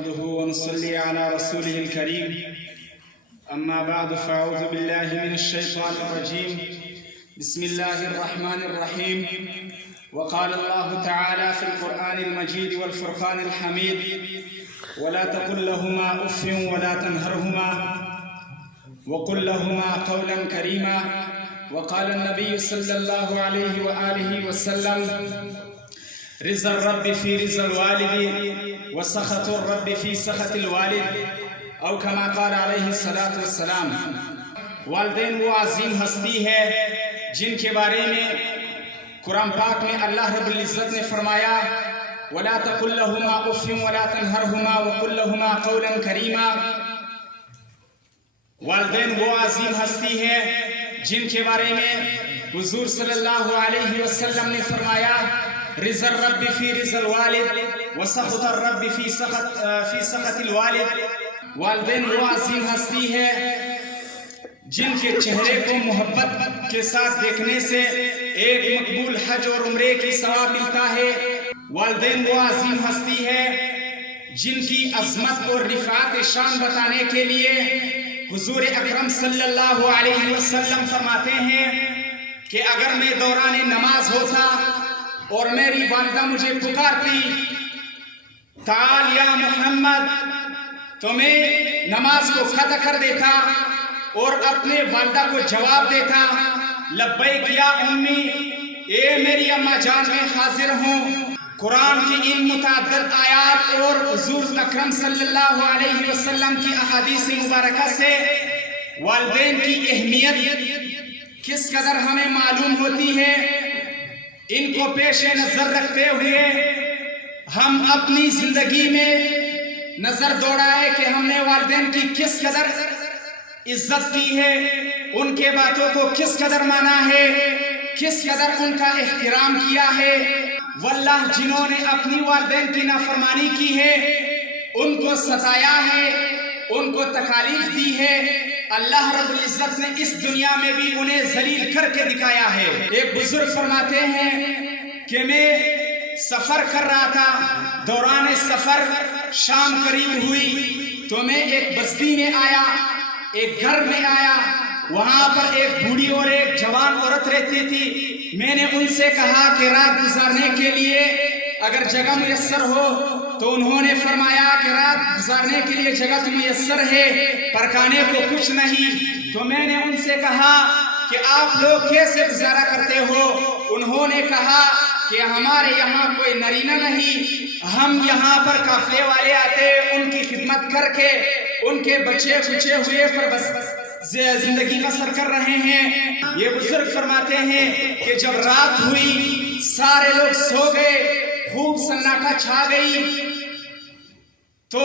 نحمده ونصلي على رسوله الكريم أما بعد فأعوذ بالله من الشيطان الرجيم بسم الله الرحمن الرحيم وقال الله تعالى في القرآن المجيد والفرقان الحميد ولا تقل لهما أف ولا تنهرهما وقل لهما قولا كريما وقال النبي صلى الله عليه وآله وسلم رضا الرب في رضا الوالد وسخط الرب في سخط الوالد او كما قال علیہ الصلاۃ والسلام۔ والدین وہ عظیم ہستی ہے جن کے بارے میں قرآن پاک میں اللہ رب العزت نے فرمایا ولا تقل لهما اف ولا تنهرهما وقل لهما قولا كريما۔ والدین وہ عظیم ہستی ہے جن کے بارے میں حضور صلی اللہ علیہ وسلم نے فرمایا رضا الرب فی رضا الوالد وسخط الرب فی سخط الوالد۔ والدین وہ عظیم ہستی ہے جن کے چہرے کو محبت کے ساتھ دیکھنے سے ایک مقبول حج اور عمرے کی ثواب ملتا ہے۔ والدین وہ عظیم ہستی ہے جن کی عظمت اور رفعت شان بتانے کے لیے حضور اکرم صلی اللہ علیہ وسلم فرماتے ہیں کہ اگر میں دوران نماز ہوتا اور میری والدہ مجھے پکارتی تعال یا محمد، تو میں نماز کو قطع کر دیتا اور اپنے والدہ کو جواب دیتا لبیک یا امی، اے میری اماں جان میں حاضر ہوں۔ قرآن کی ان متعدد آیات اور حضور اکرم صلی اللہ علیہ وسلم کی احادیث مبارکہ سے والدین کی اہمیت کس قدر ہمیں معلوم ہوتی ہے۔ ان کو پیش نظر رکھتے ہوئے ہم اپنی زندگی میں نظر دوڑائے کہ ہم نے والدین کی کس قدر عزت کی ہے، ان کے باتوں کو کس قدر مانا ہے، کس قدر ان کا احترام کیا ہے۔ واللہ جنہوں نے اپنی والدین کی نافرمانی کی ہے ان کو ستایا ہے، ان کو تکالیف دی ہے، اللہ رب العزت نے اس دنیا میں بھی انہیں ذلیل کر کے دکھایا ہے۔ ایک بزرگ فرماتے ہیں کہ میں سفر کر رہا تھا، دوران سفر شام قریب ہوئی تو میں ایک بستی میں آیا، ایک گھر میں آیا، وہاں پر ایک بوڑھی اور ایک جوان عورت رہتی تھی۔ میں نے ان سے کہا کہ رات گزارنے کے لیے اگر جگہ میسر ہو، تو انہوں نے فرمایا کہ رات گزارنے کے لیے جگہ تو میسر ہے پر کھانے کو کچھ نہیں۔ تو میں نے ان سے کہا کہ آپ لوگ کیسے گزارا کرتے ہو؟ انہوں نے کہا کہ ہمارے یہاں کوئی نرینہ نہیں، ہم یہاں پر قافلے والے آتے ان کی خدمت کر کے ان کے بچے کچے ہوئے پر بس زندگی بسر کر رہے ہیں۔ یہ بزرگ فرماتے ہیں کہ جب رات ہوئی سارے لوگ سو گئے، خوب سناٹا چھا گئی، تو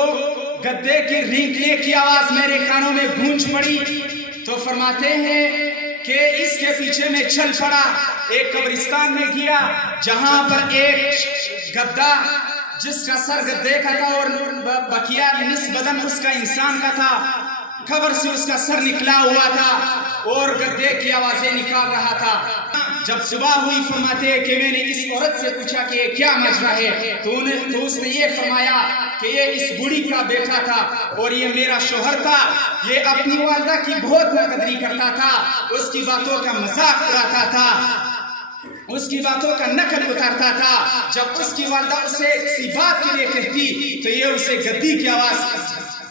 گدے کی رینکنے کی آواز میرے کانوں میں گونج پڑی۔ تو فرماتے ہیں کہ اس کے پیچھے میں چل پڑا، ایک قبرستان میں گیا جہاں پر ایک گدہ جس کا سر گدے کا تھا اور بقیہ نصف بدن اس کا انسان کا تھا، قبر سے اس کا سر نکلا ہوا تھا اور گدے کی آوازیں نکال رہا تھا۔ جب صبح ہوئی فرماتے ہیں کہ میں نے اس عورت سے پوچھا کہ یہ کیا ماجرا ہے، تو اس نے یہ فرمایا کہ یہ اس بوڑھی کا بیٹا تھا اور یہ میرا شوہر تھا، یہ اپنی والدہ کی بہت ناقدری کرتا تھا، اس کی باتوں کا مذاق اڑاتا تھا، اس کی باتوں کا نقل اتارتا تھا۔ جب اس کی والدہ اسے کسی بات کے لیے کہتی تو یہ اسے گدی کی آواز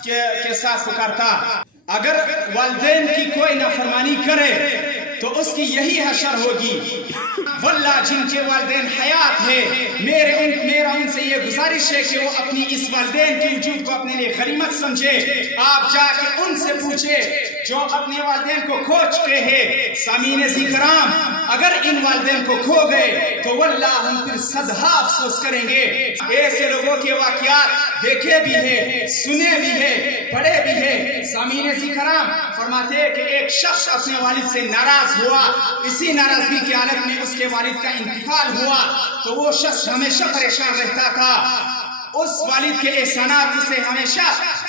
کے ساتھ پکارتا۔ اگر والدین کی کوئی نافرمانی کرے تو اس کی یہی حشر ہوگی۔ واللہ جن کے والدین حیات ہے میرا ان سے یہ گزارش ہے کہ وہ اپنی اس والدین کی وجود کو اپنے لیے غنیمت سمجھے۔ آپ جا کے ان سے پوچھے جو اپنے والدین کو کھو چکے ہیں۔ سامعین کرام، اگر ان والدین کو کھو گئے تو واللہ ہم پھر صدہا افسوس کریں گے۔ ایسے لوگوں کے واقعات دیکھے بھی ہیں، سنے بھی ہیں، پڑھے بھی ہیں۔ سامعین کرام فرماتے ہیں کہ ایک شخص اپنے والد سے ناراض ہوا، اسی ناراضگی کی حالت میں اس کے والد کا انتقال ہوا تو وہ شخص ہمیشہ پریشان رہتا تھا۔ اس والد کے احسانات سے ہمیشہ